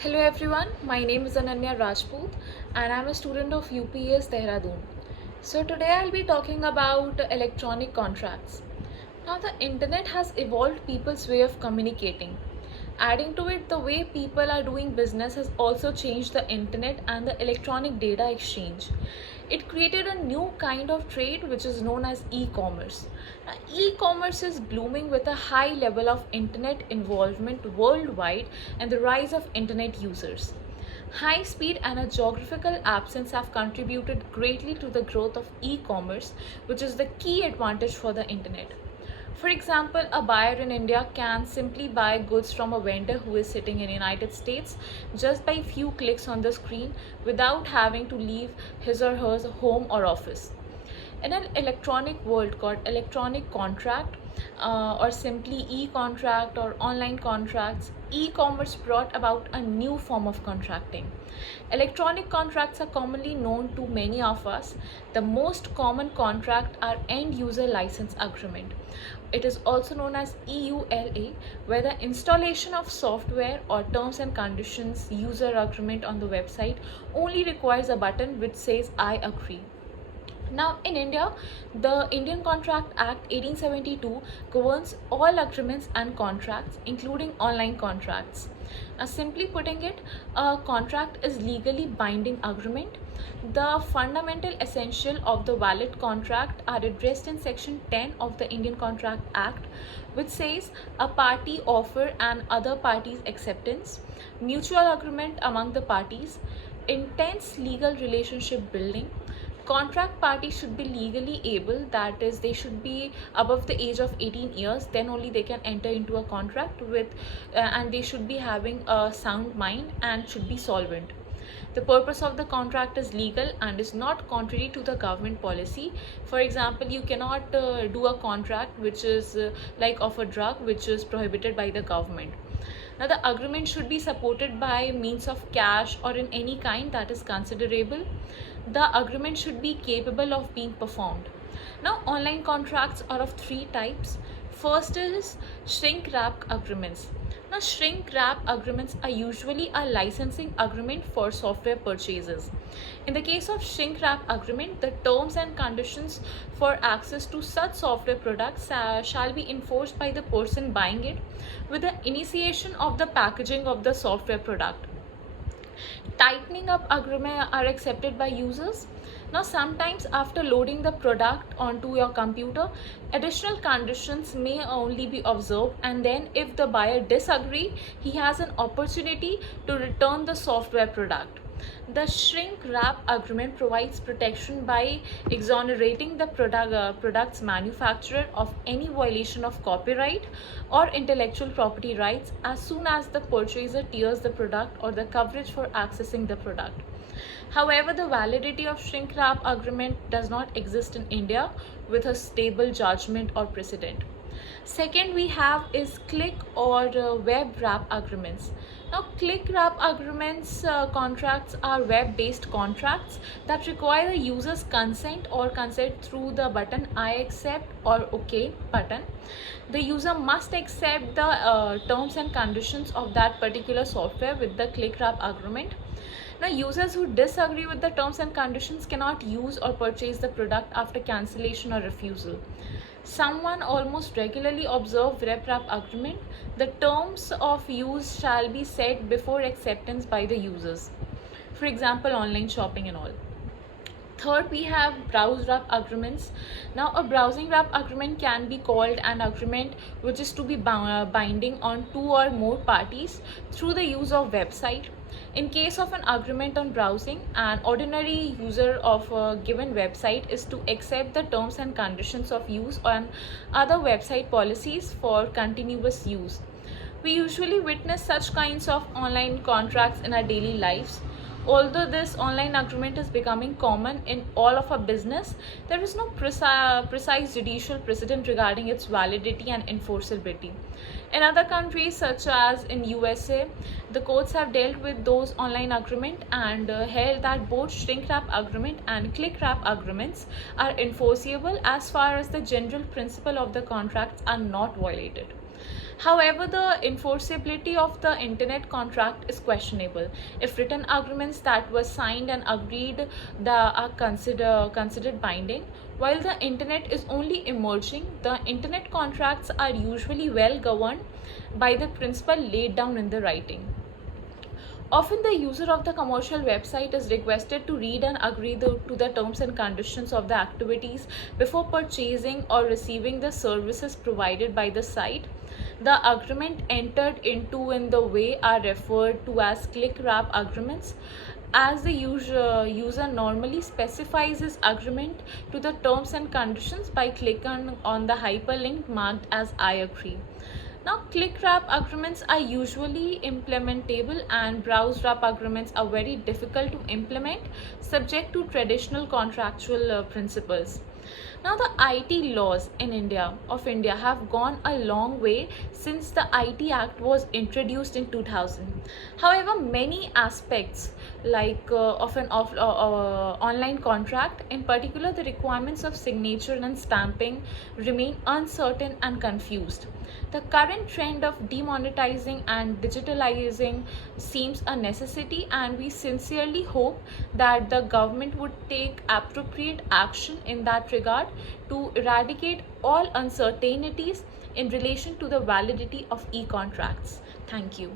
Hello everyone, my name is Ananya Rajput and I'm a student of UPS Dehradun. So today I'll be talking about electronic contracts. Now the internet has evolved people's way of communicating. Adding to it, the way people are doing business has also changed the internet and the electronic data exchange. It created a new kind of trade which is known as e-commerce. Now, e-commerce is blooming with a high level of internet involvement worldwide and the rise of internet users. High speed and a geographical absence have contributed greatly to the growth of e-commerce, which is the key advantage for the internet. For example, a buyer in India can simply buy goods from a vendor who is sitting in the United States just by few clicks on the screen without having to leave his or her home or office. In an electronic world called electronic contract or simply e-contract or online contracts, e-commerce brought about a new form of contracting. Electronic contracts are commonly known to many of us. The most common contract are end user license agreement. It is also known as EULA, where the installation of software or terms and conditions user agreement on the website only requires a button which says I agree. Now, in India, the Indian Contract Act 1872 governs all agreements and contracts, including online contracts. Now, simply putting it, a contract is legally binding agreement. The fundamental essential of the valid contract are addressed in Section 10 of the Indian Contract Act, which says a party offer and other parties acceptance, mutual agreement among the parties, intense legal relationship building. Contract parties should be legally able, that is they should be above the age of 18 years, then only they can enter into a contract with and they should be having a sound mind and should be solvent. The purpose of the contract is legal and is not contrary to the government policy. For example, you cannot do a contract which is like of a drug which is prohibited by the government. Now, the agreement should be supported by means of cash or in any kind that is considerable. The agreement should be capable of being performed. Now, online contracts are of three types. First is shrink wrap agreements. Now, shrink wrap agreements are usually a licensing agreement for software purchases. In the case of shrink wrap agreement, the terms and conditions for access to such software products shall be enforced by the person buying it with the initiation of the packaging of the software product. Tightening up agreement are accepted by users. Now, sometimes after loading the product onto your computer, additional conditions may only be observed, and then if the buyer disagrees, he has an opportunity to return the software product. The shrink wrap agreement provides protection by exonerating the product's manufacturer of any violation of copyright or intellectual property rights as soon as the purchaser tears the product or the coverage for accessing the product. However, the validity of shrink wrap agreement does not exist in India with a stable judgment or precedent. Second, we have is click or web wrap agreements. Now, click wrap agreements contracts are web-based contracts that require the user's consent or consent through the button I accept or OK button. The user must accept the terms and conditions of that particular software with the click wrap agreement. Now, users who disagree with the terms and conditions cannot use or purchase the product after cancellation or refusal. Someone almost regularly observe web wrap agreement. The terms of use shall be set before acceptance by the users. For example, online shopping and all. Third, we have browse wrap agreements. Now, a browsing wrap agreement can be called an agreement which is to be binding on two or more parties through the use of website. In case of an agreement on browsing, an ordinary user of a given website is to accept the terms and conditions of use on other website policies for continuous use. We usually witness such kinds of online contracts in our daily lives. Although this online agreement is becoming common in all of our business, there is no precise judicial precedent regarding its validity and enforceability. In other countries such as in USA, the courts have dealt with those online agreement and held that both shrink wrap agreement and click wrap agreements are enforceable as far as the general principle of the contracts are not violated. However, the enforceability of the internet contract is questionable. If written agreements that were signed and agreed are considered binding, while the internet is only emerging, the internet contracts are usually well governed by the principle laid down in the writing. Often, the user of the commercial website is requested to read and agree to the terms and conditions of the activities before purchasing or receiving the services provided by the site. The agreement entered into in the way are referred to as click wrap agreements, as the user normally specifies his agreement to the terms and conditions by clicking on the hyperlink marked as I agree. Now, click wrap agreements are usually implementable, and browse wrap agreements are very difficult to implement, subject to traditional contractual principles. Now, the IT laws in India have gone a long way since the IT Act was introduced in 2000. However, many aspects like of an online contract, in particular the requirements of signature and stamping, remain uncertain and confused. The current trend of demonetizing and digitalizing seems a necessity, and we sincerely hope that the government would take appropriate action in that regard to eradicate all uncertainties in relation to the validity of e contracts. Thank you.